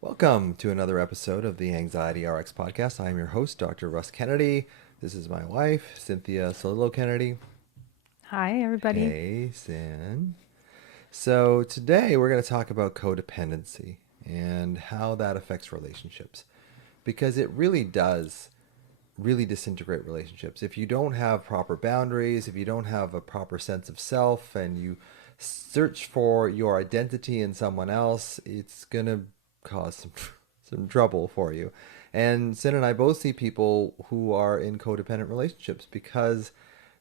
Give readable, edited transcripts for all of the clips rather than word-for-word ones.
Welcome to another episode of the Anxiety RX podcast. I am your host, Dr. Russ Kennedy. This is my wife, Cynthia Solilo Kennedy. Hi, everybody. Hey, Sin. So today we're going to talk about codependency and how that affects relationships, because it really does really disintegrate relationships. If you don't have proper boundaries, if you don't have a proper sense of self, and you search for your identity in someone else, it's going to cause some trouble for you. And Sin and I both see people who are in codependent relationships because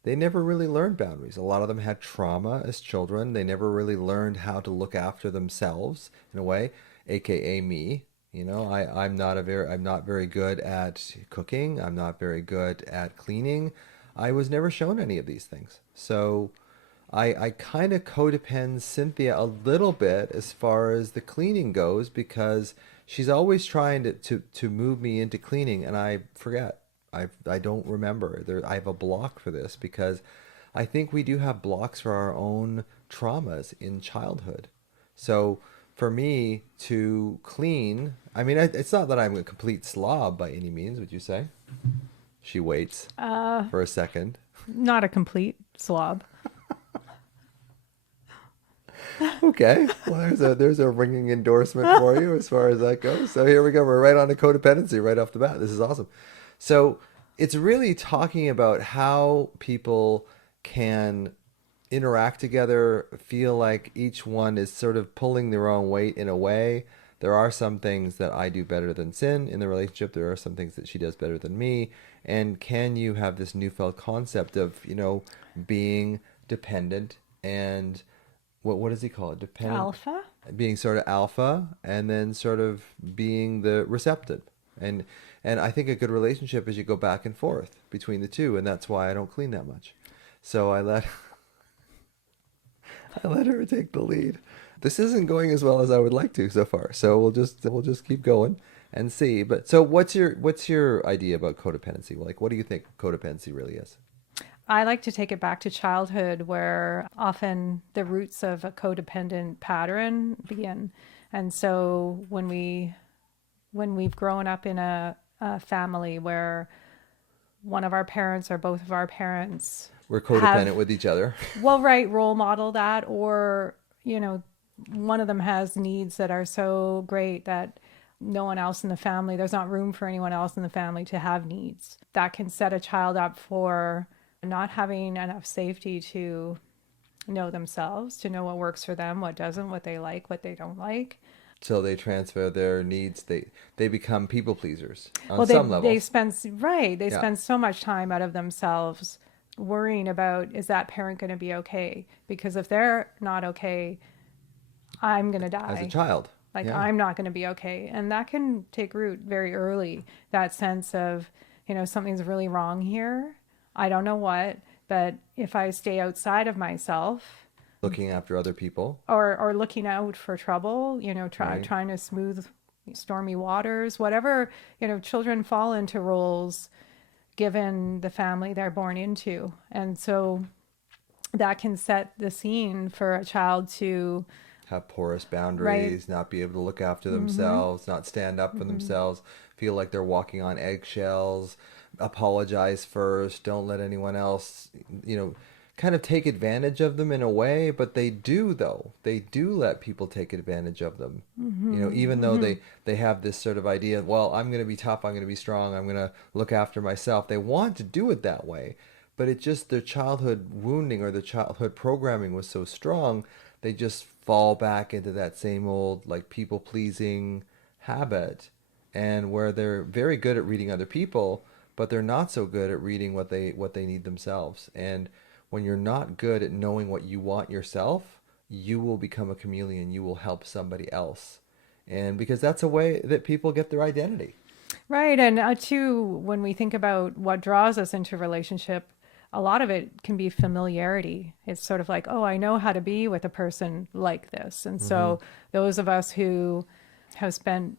they never really learned boundaries. A lot of them had trauma as children. They never really learned how to look after themselves in a way, aka me. I'm not very good at cooking. I'm not very good at cleaning. I was never shown any of these things. So I kind of codepend Cynthia a little bit as far as the cleaning goes, because she's always trying to move me into cleaning, and I forget. I don't remember. I have a block for this because I think we do have blocks for our own traumas in childhood. So for me to clean, I mean, it's not that I'm a complete slob by any means, would you say? She waits for a second. Not a complete slob. Okay, well, there's a ringing endorsement for you as far as that goes. So here we go. We're right on to codependency right off the bat. This is awesome. So it's really talking about how people can interact together, feel like each one is sort of pulling their own weight in a way. There are some things that I do better than Sin in the relationship. There are some things that she does better than me. And can you have this newfound concept of, being dependent and what does he call it? Dependent, Alpha? being sort of alpha, and then sort of being the receptive. And and I think a good relationship is you go back and forth between the two, and that's why I don't clean that much. So I let her take the lead. This isn't going as well as I would like to so far. So we'll just keep going and see. But so what's your idea about codependency? Like, what do you think codependency really is? I like to take it back to childhood, where often the roots of a codependent pattern begin. And so when we've grown up in a family where one of our parents or both of our parents We're have, codependent with each other. well, right, role model that, or, one of them has needs that are so great that no one else in the family, there's not room for anyone else in the family to have needs. That can set a child up for not having enough safety to know themselves, to know what works for them, what doesn't, what they like, what they don't like. So they transfer their needs. They become people pleasers on Well, they some they levels. spend right, they Yeah, spend so much time out of themselves worrying about, is that parent going to be okay? Because if they're not okay, I'm going to as a die. child. Like, Yeah, I'm not going to be okay. And that can take root very early. That sense of, something's really wrong here. I don't know what, but if I stay outside of myself, looking after other people, or looking out for trouble, right? trying to smooth stormy waters, whatever, children fall into roles given the family they're born into. And so that can set the scene for a child to, Have porous right. boundaries, not be able to look after Mm-hmm. themselves, not stand up for Mm-hmm. themselves, feel like they're walking on eggshells, apologize first, don't let anyone else, kind of take advantage of them in a way, but they do though. They do let people take advantage of them. Even though Mm-hmm. they have this sort of idea, well, I'm going to be tough, I'm going to be strong, I'm going to look after myself. They want to do it that way, but it just their childhood wounding or their childhood programming was so strong, they just fall back into that same old like people pleasing habit, and where they're very good at reading other people, but they're not so good at reading what they need themselves. And when you're not good at knowing what you want yourself, you will become a chameleon. You will help somebody else. And because that's a way that people get their identity. Right. And too, when we think about what draws us into a relationship, a lot of it can be familiarity. It's sort of like, oh, I know how to be with a person like this. And Mm-hmm. so those of us who have spent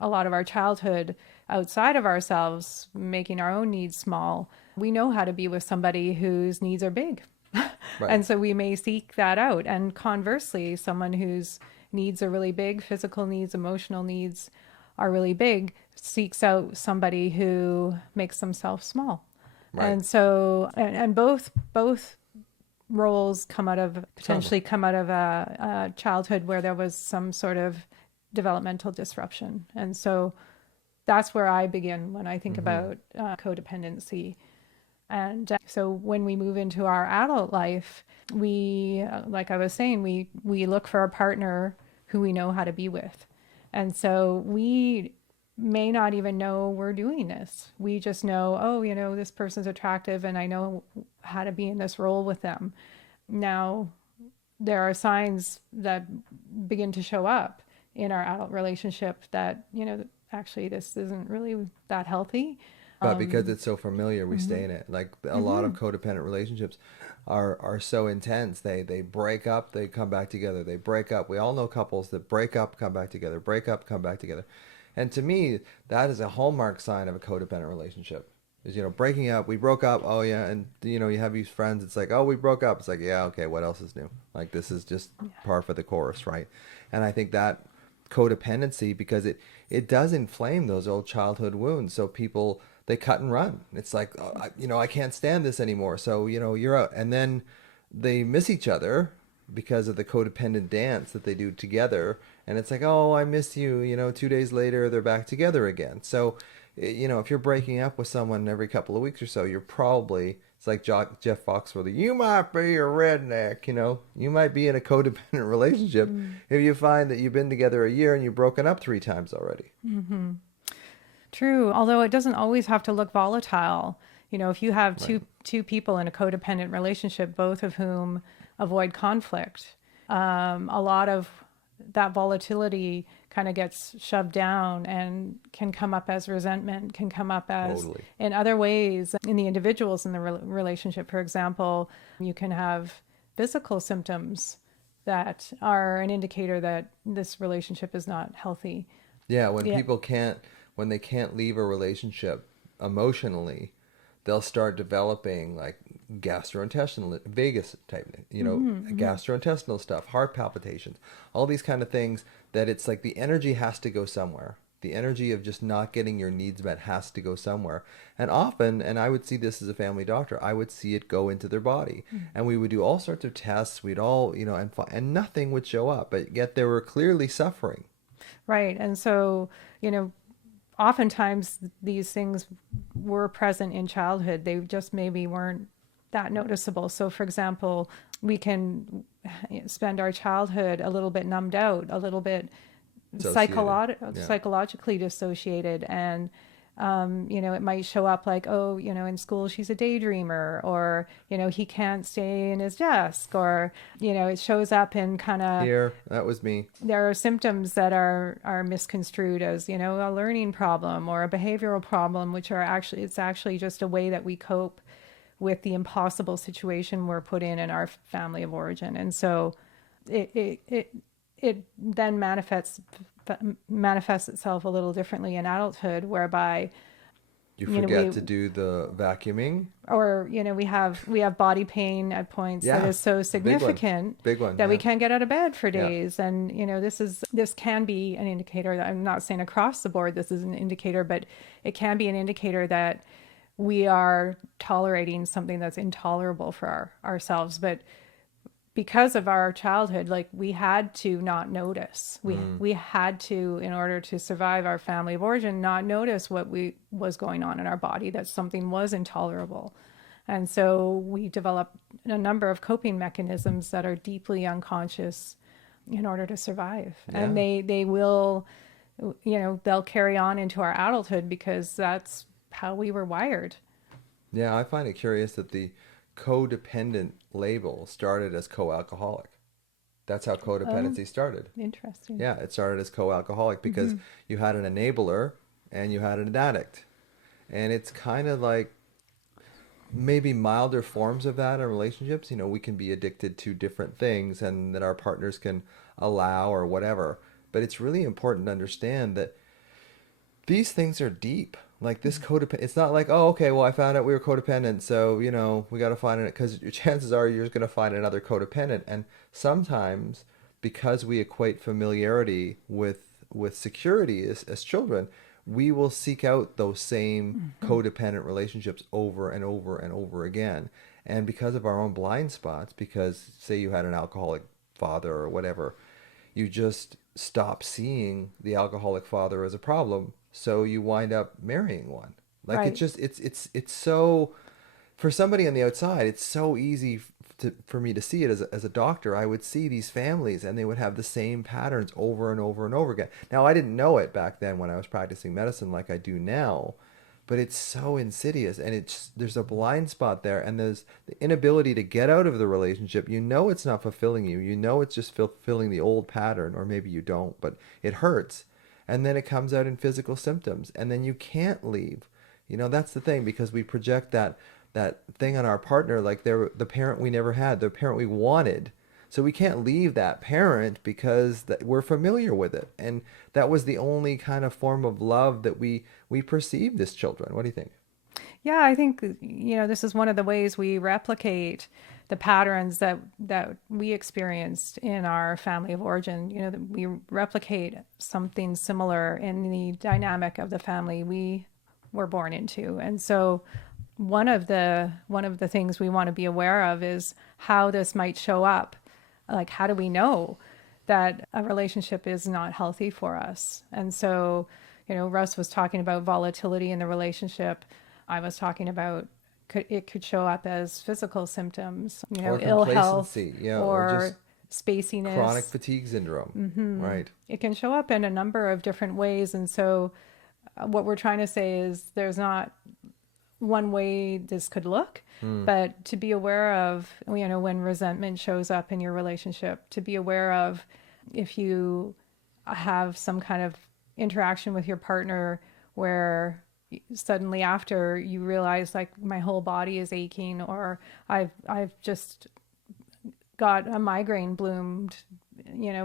a lot of our childhood outside of ourselves, making our own needs small, we know how to be with somebody whose needs are big. Right. And so we may seek that out. And conversely, someone whose needs are really big, physical needs, emotional needs are really big, seeks out somebody who makes themselves small. Right. And so, and both roles come out of Trauma. potentially come out of a childhood where there was some sort of developmental disruption. And so that's where I begin when I think about codependency. And so when we move into our adult life, we, like I was saying, we look for a partner who we know how to be with. And so we may not even know we're doing this. We just know, oh, this person's attractive and I know how to be in this role with them. Now, there are signs that begin to show up in our adult relationship that, actually this isn't really that healthy. But because it's so familiar, we stay in it. Like a lot of codependent relationships are so intense. They break up, they come back together. They break up. We all know couples that break up, come back together, break up, come back together. And to me, that is a hallmark sign of a codependent relationship. Is, breaking up, we broke up, oh yeah, and you have these friends, it's like, oh, we broke up. It's like, yeah, okay, what else is new? Like this is just par for the course, right? And I think that codependency, because it does inflame those old childhood wounds. So people, they cut and run. It's like, oh, I can't stand this anymore. So, you're out. And then they miss each other because of the codependent dance that they do together. And it's like, oh, I miss you. 2 days later, they're back together again. So, if you're breaking up with someone every couple of weeks or so, you're probably, it's like Jeff Foxworthy, you might be a redneck, you might be in a codependent relationship if you find that you've been together a year and you've broken up 3 times already. Mm-hmm. True. Although it doesn't always have to look volatile. If you have two people in a codependent relationship, both of whom avoid conflict, a lot of that volatility kind of gets shoved down and can come up as resentment, can come up as Totally. in other ways in the individuals in the relationship. For example, you can have physical symptoms that are an indicator that this relationship is not healthy. Yeah, when Yeah. people can't, when they can't leave a relationship emotionally, they'll start developing like gastrointestinal, Vegas type, gastrointestinal stuff, heart palpitations, all these kind of things that it's like the energy has to go somewhere. The energy of just not getting your needs met has to go somewhere. And often, and I would see this as a family doctor, I would see it go into their body. And we would do all sorts of tests. We'd all, and nothing would show up, but yet they were clearly suffering. Right. And so, oftentimes these things were present in childhood. They just maybe weren't that noticeable. So, for example, we can spend our childhood a little bit numbed out, a little bit Dissociated. psychologically dissociated. And, it might show up like, oh, in school she's a daydreamer, or, he can't stay in his desk, or, it shows up in kind of, Here, that was me. there are symptoms that are misconstrued as, a learning problem or a behavioral problem, which are it's actually just a way that we cope with the impossible situation we're put in our family of origin. And so it then manifests itself a little differently in adulthood, whereby You forget to do the vacuuming. or we have body pain at points that is so significant Big one. that we Yeah. can't get out of bed for days. And this can be an indicator that, I'm not saying across the board this is an indicator, but it can be an indicator that we are tolerating something that's intolerable for ourselves. But because of our childhood, like, we had to not notice. We had to, in order to survive our family of origin, not notice what was going on in our body, that something was intolerable. And so we developed a number of coping mechanisms that are deeply unconscious in order to survive. Yeah. And they will, they'll carry on into our adulthood because that's how we were wired. Yeah, I find it curious that the codependent label started as CoAlcoholic. That's how codependency started. Interesting. Yeah, it started as CoAlcoholic because you had an enabler and you had an addict. And it's kind of like maybe milder forms of that in relationships. We can be addicted to different things and that our partners can allow or whatever. But it's really important to understand that these things are deep. Like this codependent, it's not like, oh, okay, well, I found out we were codependent, so, we got to find it, because your chances are you're just going to find another codependent. And sometimes because we equate familiarity with security as children, we will seek out those same codependent relationships over and over and over again. And because of our own blind spots, because say you had an alcoholic father or whatever, you just stop seeing the alcoholic father as a problem, so you wind up marrying one. Like it Right. just it's so, for somebody on the outside, it's so easy for me to see it as a doctor. I would see these families and they would have the same patterns over and over and over again. Now, I didn't know it back then when I was practicing medicine like I do now, but it's so insidious, and there's a blind spot there, and there's the inability to get out of the relationship. You know it's not fulfilling you. You know it's just fulfilling the old pattern, or maybe you don't, but it hurts. And then it comes out in physical symptoms, and then you can't leave. That's the thing, because we project that thing on our partner, like they're the parent we never had, the parent we wanted. So we can't leave that parent because we're familiar with it. And that was the only kind of form of love that we perceived as children. What do you think? Yeah, I think, this is one of the ways we replicate the patterns that we experienced in our family of origin. That we replicate something similar in the dynamic of the family we were born into. And so one of the things we want to be aware of is how this might show up. Like, how do we know that a relationship is not healthy for us? And so, Russ was talking about volatility in the relationship. I was talking about it could show up as physical symptoms, Or ill health complacency, yeah, or or just chronic spaciness. fatigue syndrome. Right. It can show up in a number of different ways. And so, what we're trying to say is there's not one way this could look, but to be aware of, when resentment shows up in your relationship, to be aware of if you have some kind of interaction with your partner where suddenly after you realize, like, my whole body is aching, or I've just got a migraine bloomed,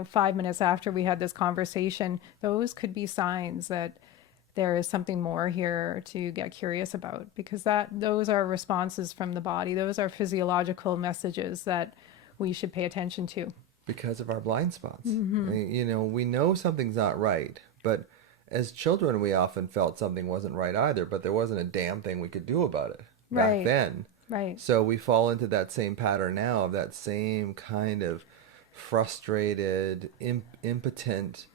5 minutes after we had this conversation. Those could be signs that there is something more here to get curious about, because those are responses from the body. Those are physiological messages that we should pay attention to. Because of our blind spots. We know something's not right, but as children, we often felt something wasn't right either, but there wasn't a damn thing we could do about it back Right. then. Right. So we fall into that same pattern now, of that same kind of frustrated, impotent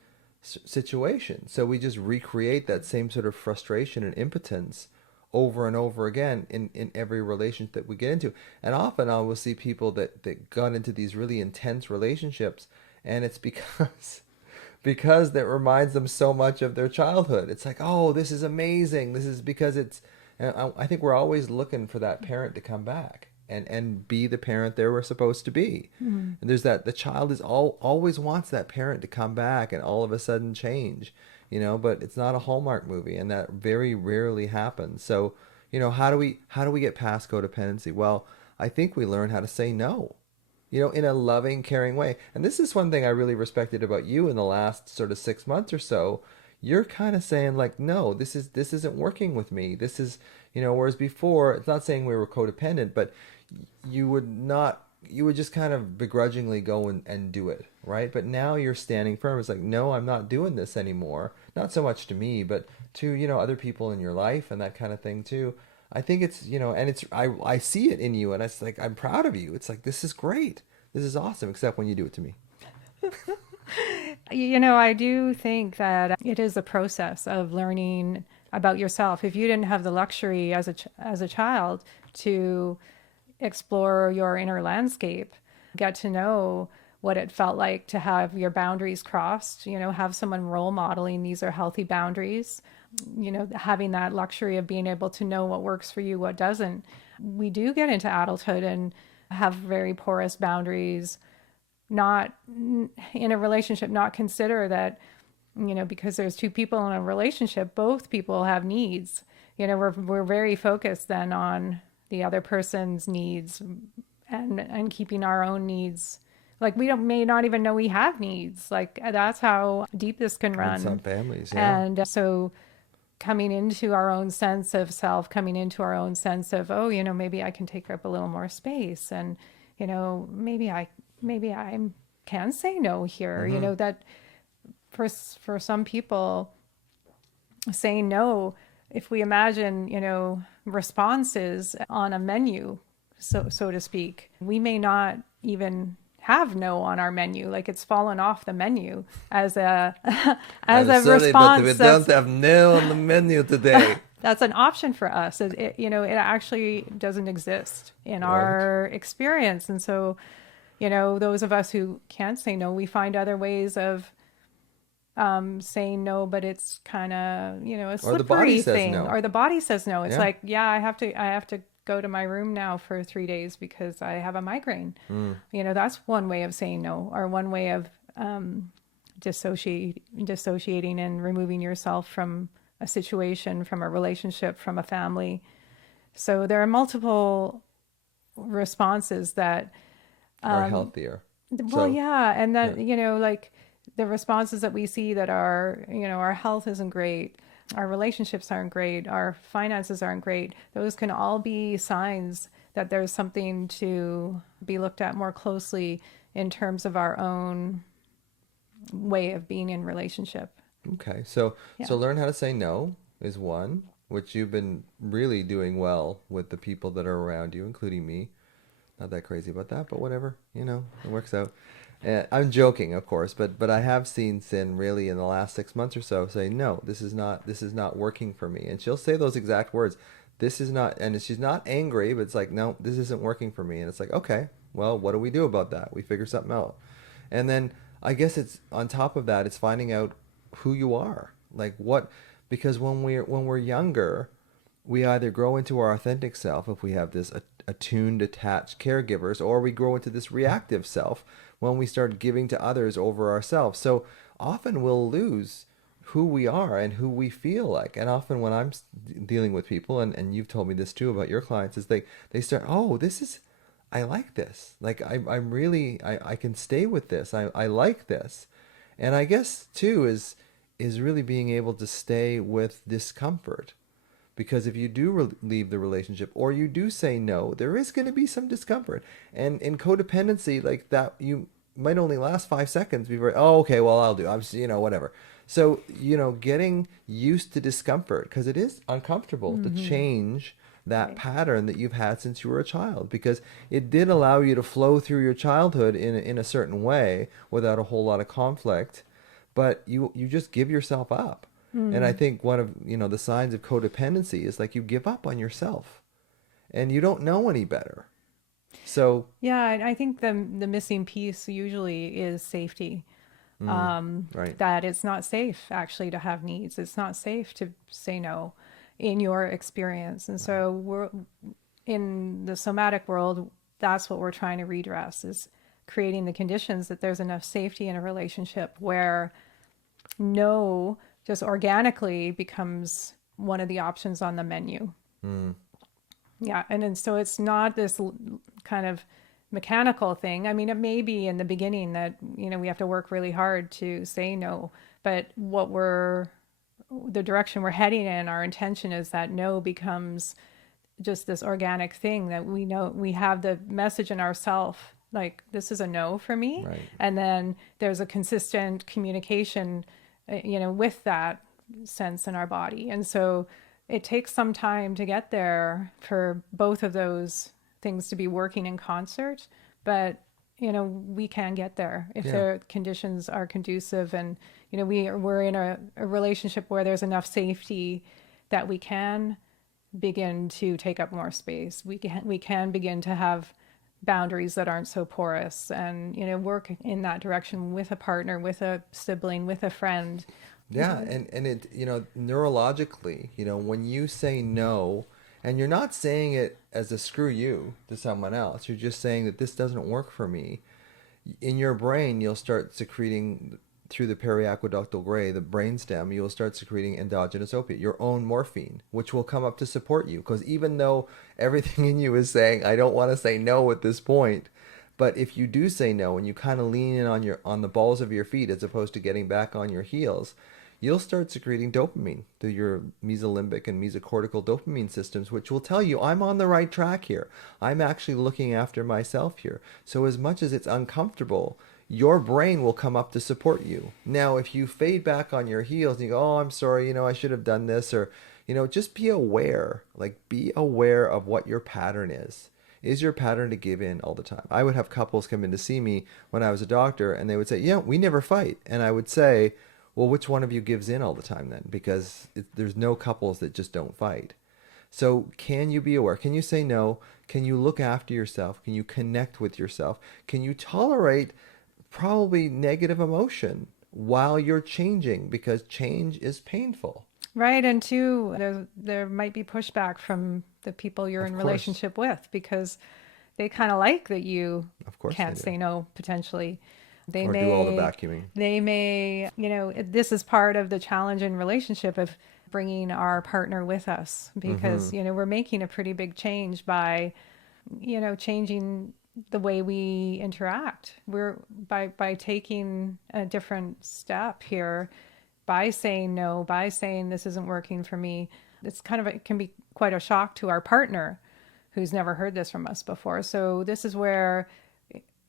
situation. So we just recreate that same sort of frustration and impotence over and over again in every relationship that we get into. And often I will see people that got into these really intense relationships, and it's because that reminds them so much of their childhood. It's like, oh, this is amazing. This is because it's, and I think we're always looking for that parent to come back and be the parent they were supposed to be. And there's the child always wants that parent to come back and all of a sudden change, but it's not a Hallmark movie, and that very rarely happens. So, how do we get past codependency? Well, I think we learn how to say no, in a loving, caring way. And this is one thing I really respected about you in the last sort of 6 months or so. You're kind of saying, like, no, this isn't working with me. This is, whereas before, it's not saying we were codependent, but you would just kind of begrudgingly go and do it, right? But now you're standing firm. It's like, no, I'm not doing this anymore. Not so much to me, but to, other people in your life and that kind of thing too. I think it's, and it's, I see it in you, and it's like, I'm proud of you. It's like, this is great. This is awesome, except when you do it to me. I do think that it is a process of learning about yourself. If you didn't have the luxury as a child to explore your inner landscape, get to know what it felt like to have your boundaries crossed, have someone role modeling these are healthy boundaries, having that luxury of being able to know what works for you, what doesn't. We do get into adulthood and have very porous boundaries, not in a relationship, not consider that, because there's two people in a relationship, both people have needs. We're very focused then on the other person's needs and keeping our own needs. Like, we may not even know we have needs. Like, that's how deep this can run. In some families, yeah. And so coming into our own sense of self, coming into our own sense of, oh, maybe I can take up a little more space, and, maybe I'm can say no here. You know, that for some people, saying no, if we imagine, responses on a menu, so to speak, we may not even have no on our menu. Like it's fallen off the menu as a as I'm a sorry, but response. we don't have no on the menu today. That's an option for us. It actually doesn't exist in Right. our experience. And so, those of us who can't say no, we find other ways of saying no, but it's kind of, a Or the body slippery says thing. no. Or the body says no. It's Yeah. like, yeah, I have to go to my room now for 3 days because I have a migraine. That's one way of saying no, or one way of dissociating and removing yourself from a situation, from a relationship, from a family. So there are multiple responses that, Are healthier. well, So, yeah, and yeah. that, like the responses that we see that our health isn't great, our relationships aren't great, our finances aren't great. Those can all be signs that there's something to be looked at more closely in terms of our own way of being in relationship. Okay. So, Yeah. so learn how to say no is one, which you've been really doing well with the people that are around you, including me. Not that crazy about that, but whatever, it works out. I'm joking, of course, but I have seen Sin really in the last 6 months or so say, no, this is not working for me, and she'll say those exact words. This is not, and she's not angry, but it's like, no, this isn't working for me, and it's like, okay, well, what do we do about that? We figure something out, and then I guess it's on top of that, it's finding out who you are, like what, because when we're younger, we either grow into our authentic self if we have this attuned, attached caregivers, or we grow into this reactive self when we start giving to others over ourselves. So often we'll lose who we are and who we feel like. And often when I'm dealing with people, and you've told me this too about your clients, is they start, oh, this is, I like this. Like I'm really, I can stay with this. I like this. And I guess too is really being able to stay with discomfort, because if you do leave the relationship or you do say no, there is going to be some discomfort. And in codependency, like that, you might only last 5 seconds before, oh, okay, well, I'll do, whatever. So, getting used to discomfort, because it is uncomfortable to change that Right. pattern that you've had since you were a child, because it did allow you to flow through your childhood in a certain way without a whole lot of conflict, but you just give yourself up. And I think one of, the signs of codependency is like you give up on yourself and you don't know any better. So, Yeah, and I think the missing piece usually is safety. right. That it's not safe actually to have needs. It's not safe to say no in your experience. And so we're in the somatic world, that's what we're trying to redress, is creating the conditions that there's enough safety in a relationship where no just organically becomes one of the options on the menu. Yeah, and so it's not this kind of mechanical thing. I mean, it may be in the beginning that, we have to work really hard to say no, but the direction we're heading in, our intention is that no becomes just this organic thing that we know we have the message in ourself, like this is a no for me. Right. And then there's a consistent communication, with that sense in our body. And so it takes some time to get there for both of those things to be working in concert, but we can get there if Yeah. the conditions are conducive, and we're in a relationship where there's enough safety that we can begin to take up more space. We can begin to have boundaries that aren't so porous, and work in that direction with a partner, with a sibling, with a friend. Yeah, and it, neurologically, when you say no, and you're not saying it as a screw you to someone else, you're just saying that this doesn't work for me. In your brain, you'll start secreting through the periaqueductal gray, the brainstem, you'll start secreting endogenous opiate, your own morphine, which will come up to support you. Because even though everything in you is saying, I don't want to say no at this point, but if you do say no and you kind of lean in on the balls of your feet as opposed to getting back on your heels, you'll start secreting dopamine through your mesolimbic and mesocortical dopamine systems, which will tell you, I'm on the right track here. I'm actually looking after myself here. So as much as it's uncomfortable, your brain will come up to support you. Now, if you fade back on your heels and you go, oh, I'm sorry, I should have done this, or, just be aware, like be aware of what your pattern is. Is your pattern to give in all the time? I would have couples come in to see me when I was a doctor, and they would say, yeah, we never fight. And I would say, well, which one of you gives in all the time then? Because there's no couples that just don't fight. So can you be aware? Can you say no? Can you look after yourself? Can you connect with yourself? Can you tolerate probably negative emotion while you're changing? Because change is painful. Right. And two, there might be pushback from the people you're Of in course. relationship with because they kind of like that you Of course they can't do. say no potentially. They Or do all the may, vacuuming. this is part of the challenge in relationship of bringing our partner with us Mm-hmm. because, we're making a pretty big change by, changing the way we interact. We're by taking a different step here, by saying no, by saying this isn't working for me. It can be quite a shock to our partner who's never heard this from us before. So this is where,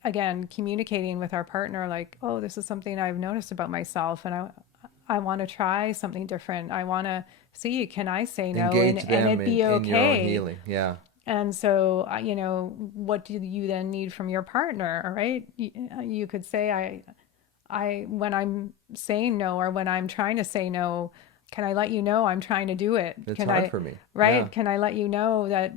again, communicating with our partner, like, oh, this is something I've noticed about myself, and I want to try something different. I want to see, can I say no Engage and them it be in your own okay? healing. Yeah. And so, what do you then need from your partner? All right. You could say, when I'm saying no, or when I'm trying to say no, can I let you know I'm trying to do it? It's Can hard I, for me. Yeah. right? Can I let you know that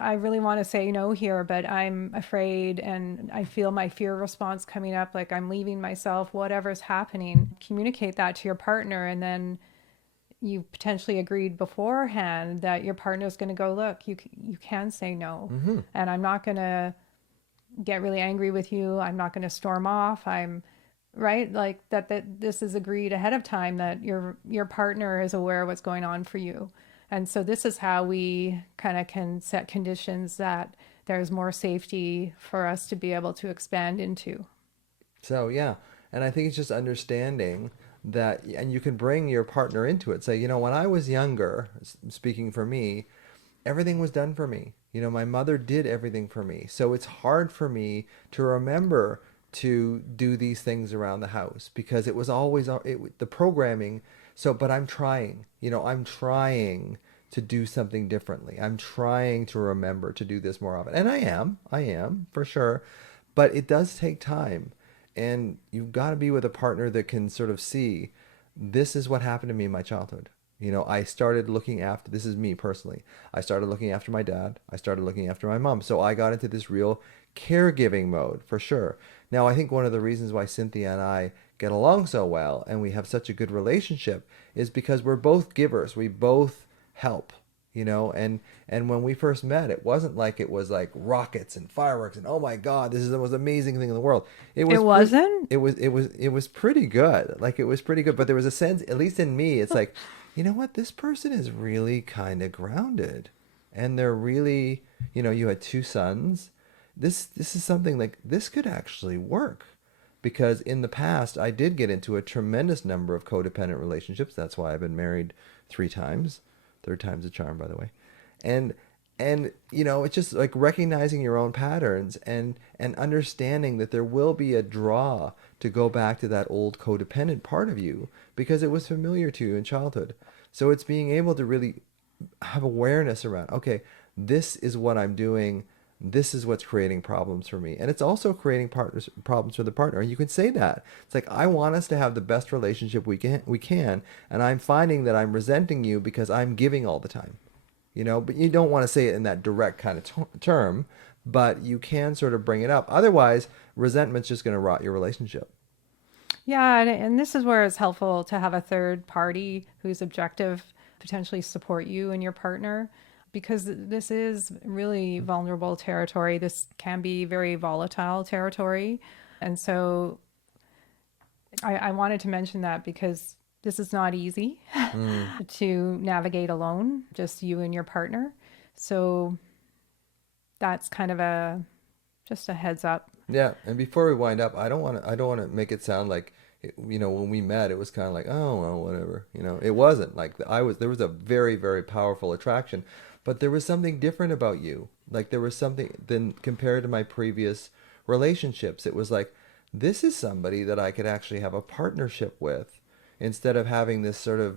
I really want to say no here, but I'm afraid and I feel my fear response coming up, like I'm leaving myself, whatever's happening. Communicate that to your partner, and then you potentially agreed beforehand that your partner's going to go, look, you can say no, Mm-hmm. and I'm not going to get really angry with you. I'm not going to storm off. I'm right, like that this is agreed ahead of time, that your partner is aware of what's going on for you. And so this is how we kind of can set conditions that there's more safety for us to be able to expand into. So yeah, and I think it's just understanding that, and you can bring your partner into it. Say, when I was younger, speaking for me, everything was done for me. My mother did everything for me. So it's hard for me to remember to do these things around the house because it was always the programming. So, but I'm trying, I'm trying to do something differently. I'm trying to remember to do this more often. And I am for sure. But it does take time. And you've got to be with a partner that can sort of see this is what happened to me in my childhood. I started looking after, this is me personally. I started looking after my dad. I started looking after my mom. So I got into this real caregiving mode for sure. Now, I think one of the reasons why Cynthia and I get along so well and we have such a good relationship is because we're both givers. We both help, and when we first met, it wasn't like it was like rockets and fireworks and oh my God, this is the most amazing thing in the world. It It was pretty, wasn't. it was pretty good. Like it was pretty good, but there was a sense, at least in me, it's like, you know what, this person is really kind of grounded, and they're really, you had two sons. This is something like this could actually work. Because in the past, I did get into a tremendous number of codependent relationships. That's why I've been married 3 times. Third time's a charm, by the way. And it's just like recognizing your own patterns and understanding that there will be a draw to go back to that old codependent part of you because it was familiar to you in childhood. So it's being able to really have awareness around, okay, this is what I'm doing. This is what's creating problems for me. And it's also creating problems for the partner. And you can say that. It's like, I want us to have the best relationship we can, and I'm finding that I'm resenting you because I'm giving all the time. But you don't want to say it in that direct kind of term, but you can sort of bring it up. Otherwise, resentment's just going to rot your relationship. Yeah, and this is where it's helpful to have a third party whose objective potentially support you and your partner, because this is really vulnerable territory. This can be very volatile territory. And so I wanted to mention that because this is not easy Mm. to navigate alone, just you and your partner. So that's kind of just a heads up. Yeah, and before we wind up, I don't want to make it sound like when we met it was kind of like, oh well, whatever. It wasn't like there was a very, very powerful attraction, but there was something different about you. Like there was something than compared to my previous relationships. It was like this is somebody that I could actually have a partnership with instead of having this sort of,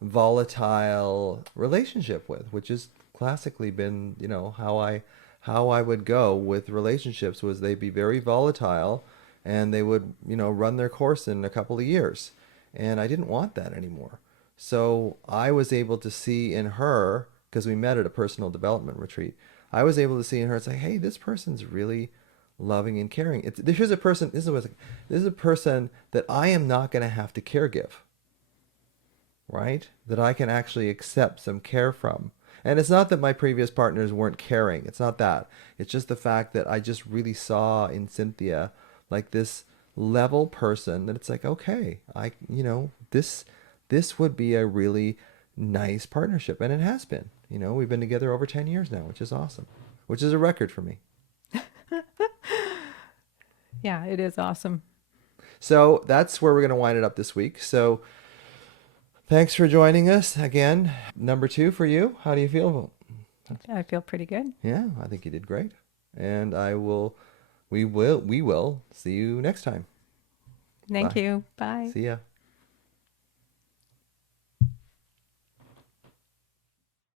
volatile relationship with, which has classically been, how I would go with relationships was they'd be very volatile and they would, run their course in a couple of years. And I didn't want that anymore. So I was able to see in her, because we met at a personal development retreat, I was able to see in her, it's like, hey, this person's really loving and caring. Here's a person, this is a person that I am not going to have to care give, right? That I can actually accept some care from. And it's not that my previous partners weren't caring. It's not that. It's just the fact that I just really saw in Cynthia like this level person that it's like, okay, this would be a really nice partnership. And it has been. We've been together over 10 years now, which is awesome, which is a record for me. Yeah, it is awesome. So that's where we're going to wind it up this week. So thanks for joining us again. Number 2 for you. How do you feel? I feel pretty good. Yeah, I think you did great. And we will see you next time. Thank Bye. you. Bye. See ya.